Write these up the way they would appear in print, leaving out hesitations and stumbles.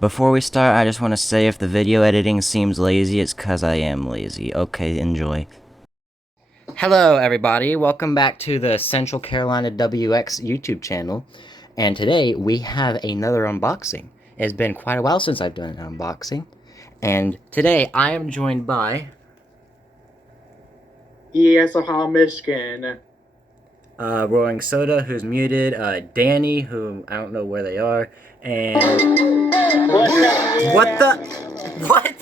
Before we start, I just want to say if the video editing seems lazy, it's because I am lazy. Okay, enjoy. Hello, everybody. Welcome back to the Central Carolina WX YouTube channel. And today, we have another unboxing. It's been quite a while since I've done an unboxing. And today, I am joined by... ES Ohio, Michigan. Rolling Soda, who's muted, Danny, who I don't know where they are, and... What the... What?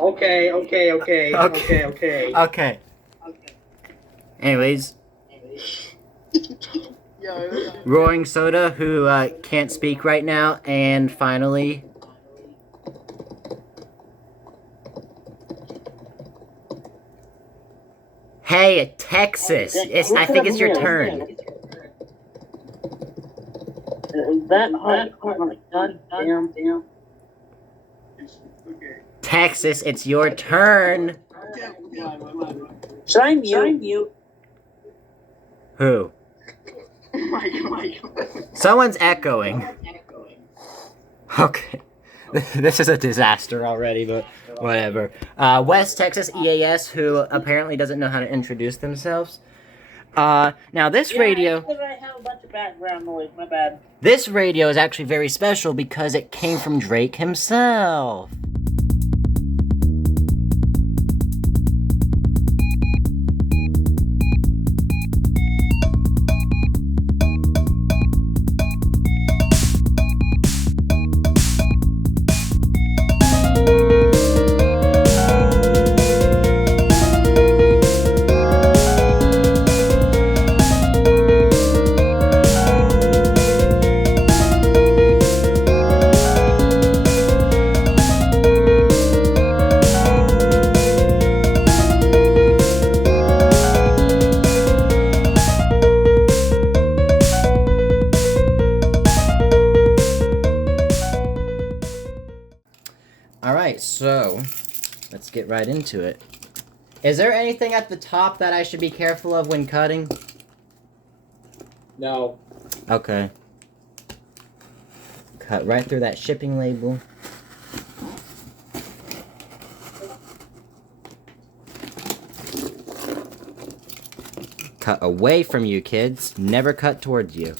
Okay. Anyways. Roaring Soda, who can't speak right now, and finally... Hey, Texas! I think it's your turn. That hot? God damn. Texas, it's your turn! Should I mute? Who? Someone's echoing. Okay. This is a disaster already, but whatever. West Texas EAS, who apparently doesn't know how to introduce themselves. Now this radio... Because I have a bunch of background noise, my bad. This radio is actually very special because it came from Drake himself. Alright, so let's get right into it. Is there anything at the top that I should be careful of when cutting? No. Okay. Cut right through that shipping label. Cut away from you, kids. Never cut towards you.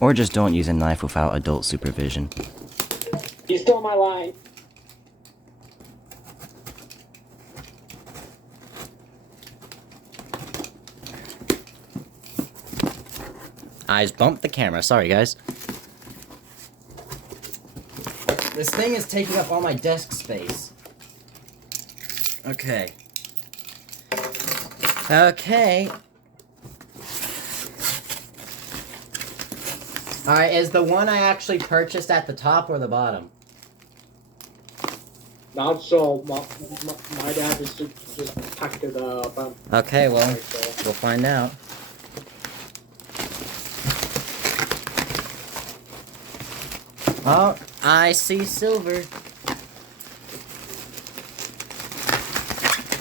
Or just don't use a knife without adult supervision. You stole my line. Eyes bumped the camera. Sorry, guys. This thing is taking up all my desk space. Okay. Okay. Alright, is the one I actually purchased at the top or the bottom? Not so. My dad just packed it up. Okay, well, we'll find out. Oh, I see silver.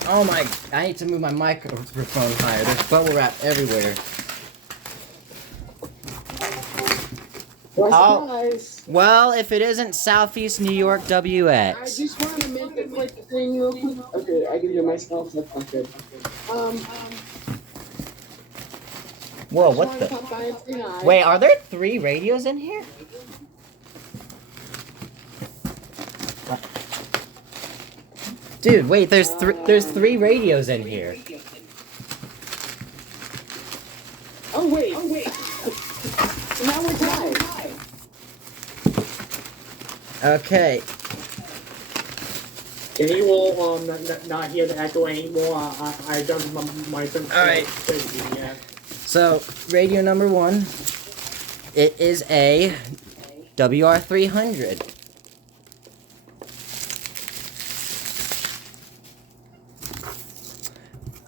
Oh my, I need to move my microphone higher. There's bubble wrap everywhere. Oh, Nice. well, if it isn't Southeast New York WX. I just want to make a quick thing real quick. Okay, I can do it myself. That's not good. Whoa, what the? Wait, are there 3 radios in here? Dude, wait, there's 3 radios in here. Oh wait. Now we're tied. Okay. Can you all not hear the echo anymore? I done my thing. Alright. Yeah. So, radio number 1, it is a WR300.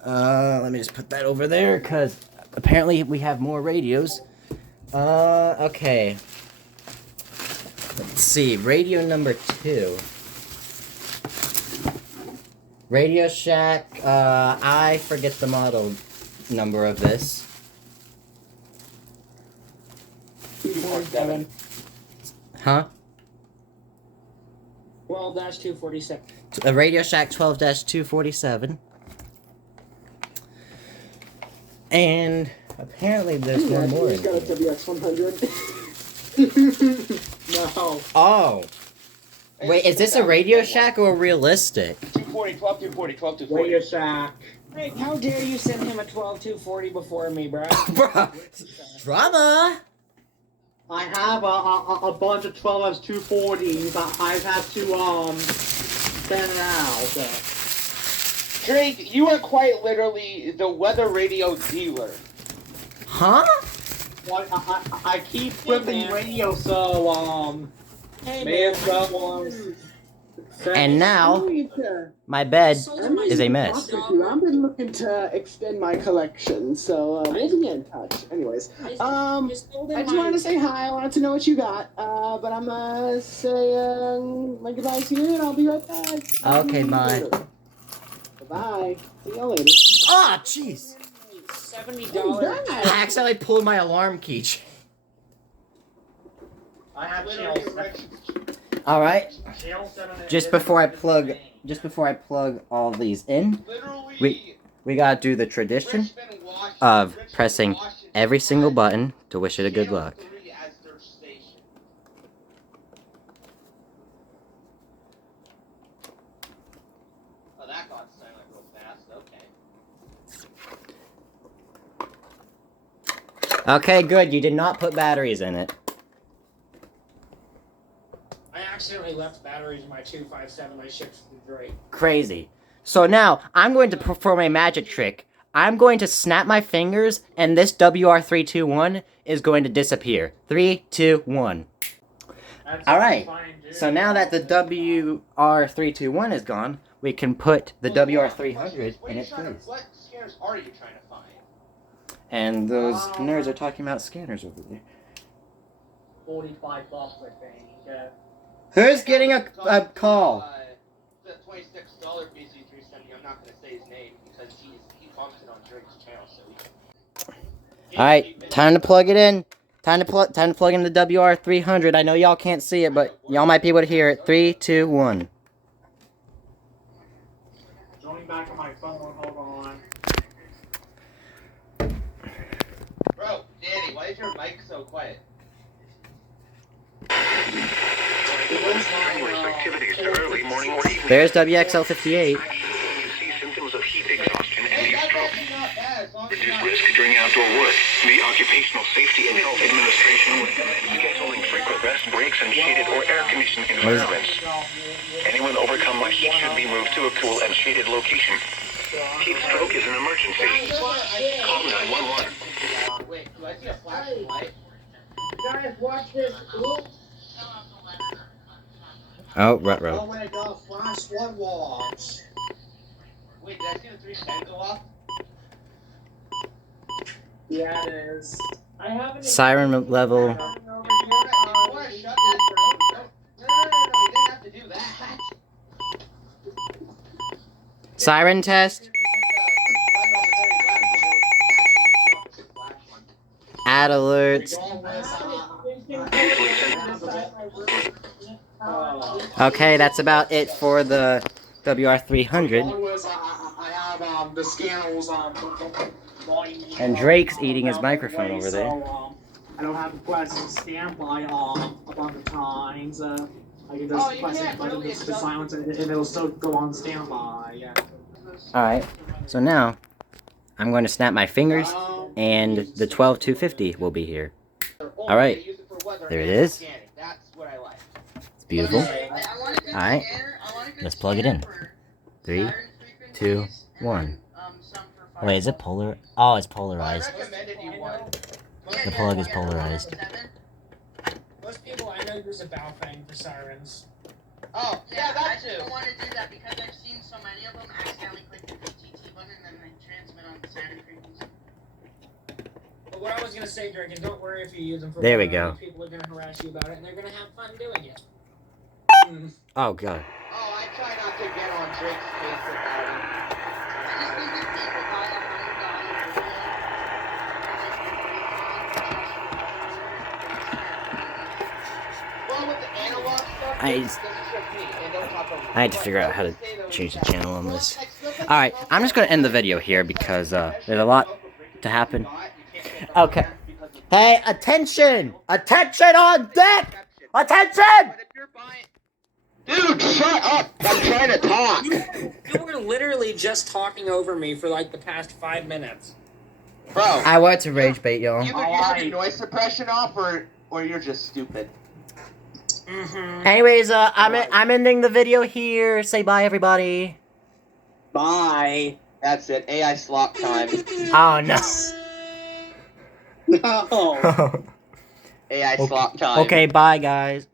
Let me just put that over there, because apparently we have more radios. Okay. Let's see, radio number 2. Radio Shack, I forget the model number of this. 247. Huh? 12-247. A Radio Shack 12-247. And apparently there's one more. He's got a WX100. No. Oh. Wait, is this a Radio Shack or a realistic? 240, 12, 240, 12, 240. Radio Shack. Hey, how dare you send him a 12-240 before me, bro? Bruh. Drama! I have a bunch of 12s 240s. I've had to send it out. Drake, you are quite literally the weather radio dealer. Huh? Well, I keep flipping radio, so may as well And now, my bed is a mess. I've been looking to extend my collection, so we'll be in touch. Anyways, I just wanted to say hi. I wanted to know what you got, but I'm gonna say my goodbyes here, and I'll be right back. Okay, bye. Bye. See y'all later. Ah, jeez. $70. I accidentally pulled my alarm key. I have All right. Just before I plug all these in, Literally, we gotta do the tradition of pressing every single button to wish it a good luck. Oh, that got silent real fast. Okay. Okay, good. You did not put batteries in it. I accidentally left batteries in my 257 I shipped to Drake. Crazy. So now, I'm going to perform a magic trick. I'm going to snap my fingers, and this WR321 is going to disappear. 3, 2, 1. Alright, so now that the WR321 is gone, we can put the WR300 in its place. What scanners are you trying to find? And those nerds are talking about scanners over there. $45, I think. Who's getting a call? The $26 BC370, I'm not going to say his name because he commented on Drake's channel, so Alright, time to plug it in. Time to plug in the WR300. I know y'all can't see it, but y'all might be able to hear it. 3, 2, 1. Joining back on my phone, hold on. Bro, Danny, why is your mic so quiet? Strenuous activities early morning or evening. There's WXL58. You see symptoms of heat exhaustion and heat stroke. Reduce risk during outdoor work. The Occupational Safety and Health Administration recommends scheduling frequent rest breaks in shaded or air-conditioned environments. Anyone overcome by heat should be moved to a cool and shaded location. Heat stroke is an emergency. Call 911. Wait, do I see a flashlight? Guys, watch this. Oh, ruh-roh. Oh my god, flash one watch. Wait, did I see the 3 cents go off? Yeah, it is. I haven't. Siren level. Before I shut that, no, you didn't have to do that. Siren test. Add alerts. Okay, that's about it for the WR300. I have the scanners And Drake's eating his microphone over there. I don't have to press standby a bunch of times. I can just press it button to silence it, and it'll still go on standby. Yeah. Alright, so now I'm going to snap my fingers and the 12250 will be here. Alright, there it is. That's what I like. It's beautiful. Alright, let's plug it in. 3, 2, 1. Wait, is it polar? Oh, it's polarized. I recommended you one. The plug is polarized. Most people I know use a bow fan for sirens. Oh, yeah, that I too. don't want to do that because I've seen so many of them accidentally click the PTT button and then they transmit on the siren frequency. But what I was gonna say, Drake, is don't worry if you use them for There we whatever, go. people are gonna harass you about it, and they're gonna have fun doing it. Oh, God. Oh, I try not to get on Drake's face about it. I just think if people buy $100 video, wrong with the analog stuff? I had to figure out how to change the channel on this. Alright, I'm just gonna end the video here because there's a lot to happen. Okay. Hey, attention! Attention on deck! Attention! Dude, shut up! I'm trying to talk. You were literally just talking over me for like the past 5 minutes. Bro, I wanted to rage bait y'all. either you have your noise suppression off or you're just stupid. Anyways, I'm ending the video here. Say bye, everybody. Bye. That's it. AI slop time. Oh no. No. AI slop time. Okay, bye, guys.